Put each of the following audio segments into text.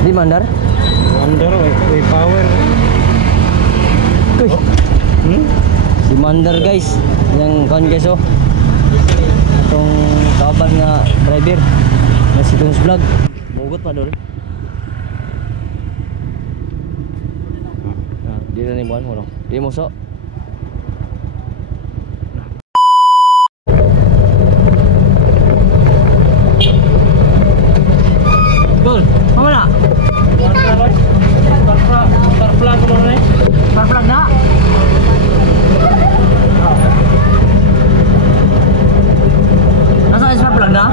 Di mandar? Mandar, way power. Uy. Di mandar guys. Yang kawan guys oh. Itong kaban nga driver. Nasi Tungs Vlog. Mugot pa dol. Di na ni buwan mo no. Di mo so. Dol, mana? Star flag mo na eh. Star flag na. Nasa star flag na?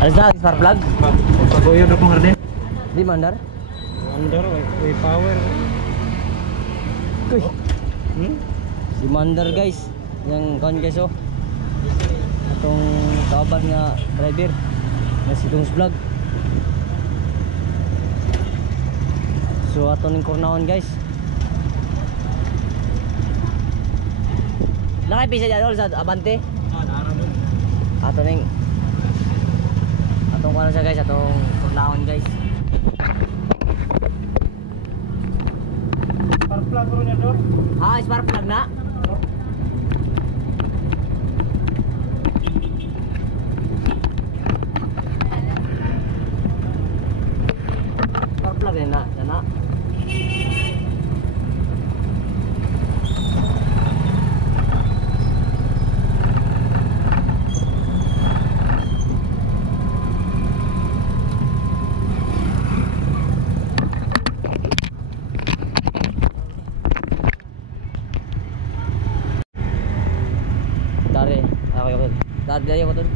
Alis na star flag? Pagoyo na kong harden. Di mandar? Mandar, way power. Uy. Di mandar guys. Yang kawan guys oh. Itong kaban nga driver. Nasi Tungs Vlog. So ato ning kurnaon guys. Nakapisa dyan dol sa Abante. Naara doon. Ato ning atong kuno siya guys, atong kurnaon guys. Star flag ro niya doon. Ha, spark plug na. Spark plug na, na. Dari ako doon.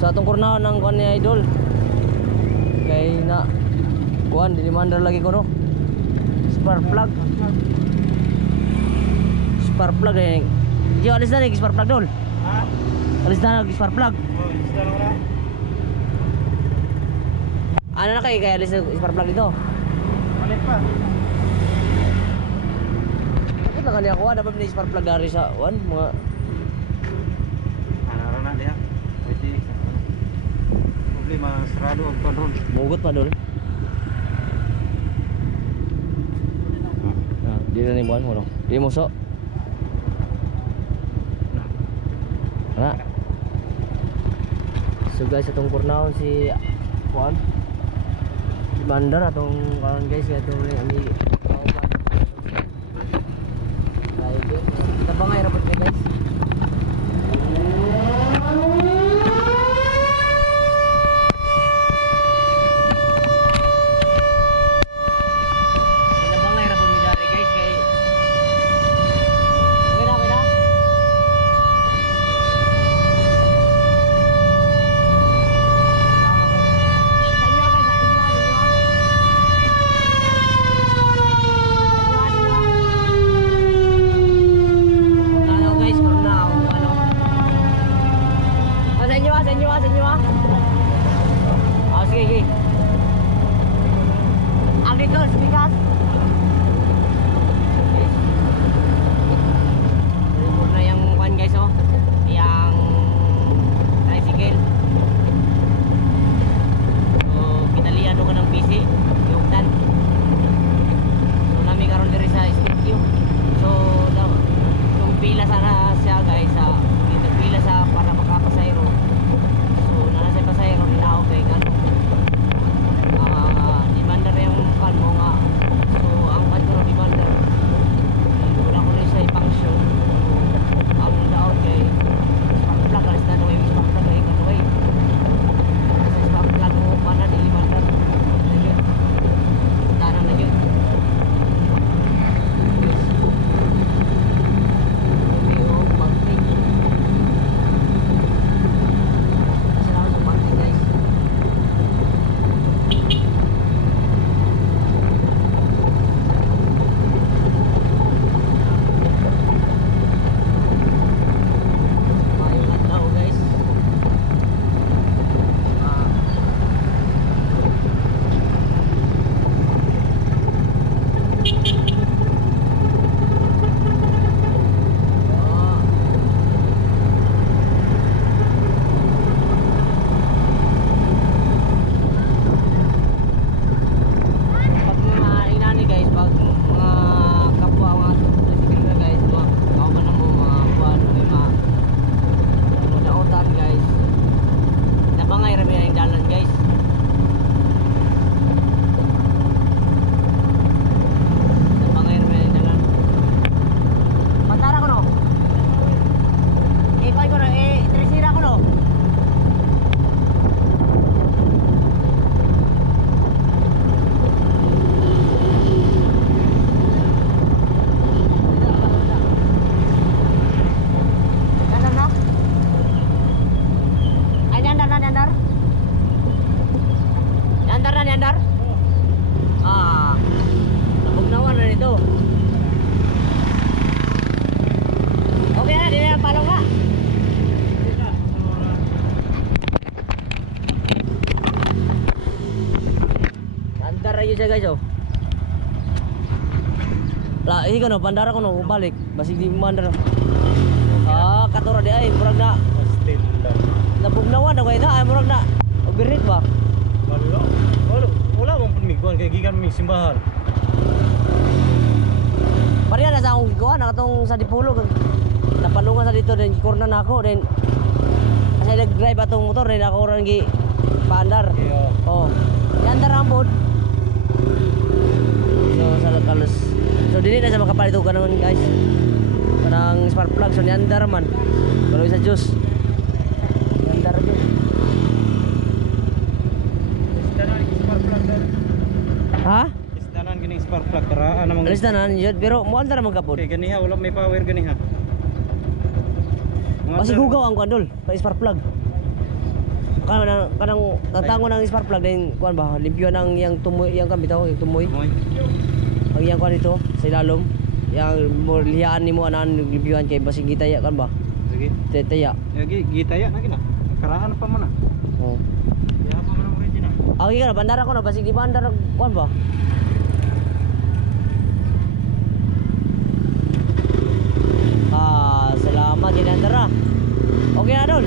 Sa atong kurnahan ng kuan ni idol. Kay na kuan di mandar lagi ko no. Spark plug. Spark plug eh. Di alis na ni spark plug dol. Ha? Alis na ni spark plug. Oh, star na. Ano na kay alis na spark plug dito? Balik pa. Bakit lang kaniya dapat ni spark plug dari sa kuan mga Naara na dia. Pwede. Problema sarado ang control. mugot pa dol. Di na ni buwan mo no. Di mo so. Na. So guys, atong kurnaon si kuan. Si Mandar atong karon guys, atong ani kauban. Driver. Kita ba nga rapot guys? siya guys oh. Lah, ini kan bandara kono balik, basig di bandara. Ah, katura di ay murag na. Still lang. Nabugnawan na kayo na, ay murag na. Overheat ba? Wala mong pumiguan kay gikan mig simbahan. Pariya na sa akong gikuha, nakatong sa Dipulo. Napalungan sa dito, then korna na ako. Then, kasi nag-drive atong motor, then ako orang gi paandar. Kaya Oh, iandar ang pod. So, sa kalos. So, dili na sa makapalit ko naman guys. Kanang spark plug, so niandar man. Pero isa juice. Niandar yun. istanan spark plug daw. Ha? Istanan gining spark plug karaan namang. Alis na yun, pero muandar man kapod. Okay, ganiha wala may power ganiha. Kasi gugaw ang kandol, kay spark plug. Kanang tatango ng spark plug din kuan ba, limpyo nang yang tumoy, yang bitaw, yung tumoy. Moy. Ang yang kuan dito sa ilalom, yang mo lihaan nimo anan limpyuhan kay basig gitaya kan ba? Sige. Tetaya. Lagi gitaya na gina. Karaan pa man na. Oh. Ya pa man original. Ako ka na bandara ko na basig di bandar kuan ba? Ah, salamat ginandara. Okay na dol.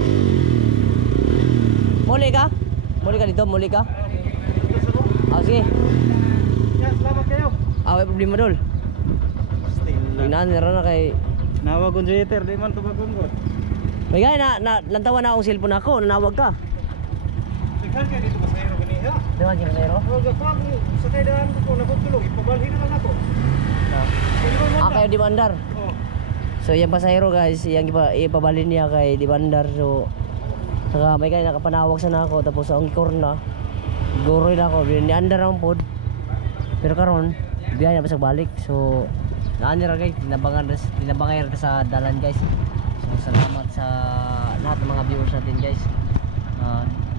Muli ka? Muli ka dito, muli ka? Ah, sige. Ya, salamat kayo. Ah, may problema dol. Still lang. Ginandara na kay Nawagon jeter di man tubagon ko. may gaya na lantawan na akong cellphone ako, nanawag ka. Tignan kay dito pasahero ganiha. Diba, Ginandero? Wag pa mo sa kaydaan ko nagtulog ipabalhin na lang ako. Ah, kayo di bandar. Oh. So, yung pasahero guys, yung ipabalin niya kay di bandar. So, saka may kaya nakapanawag sa nako tapos ang korna goroy na ako ni andar ang pod pero karon biya na pasag balik so naani ra guys tinabangay ra sa dalan guys so salamat sa lahat ng mga viewers natin guys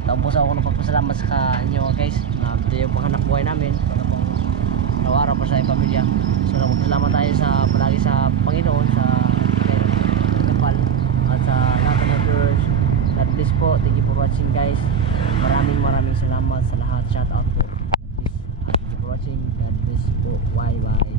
tapos ako nagpapasalamat sa inyo guys na ito yung panghanap buhay namin para pang araw-araw pa sa pamilya so nagpapasalamat tayo sa palagi sa Panginoon sa kapal at sa lahat ng viewers. God bless po. Thank you for watching guys. Maraming salamat sa lahat. Shout out po. God bless. Thank you for watching. God bless po. Bye bye.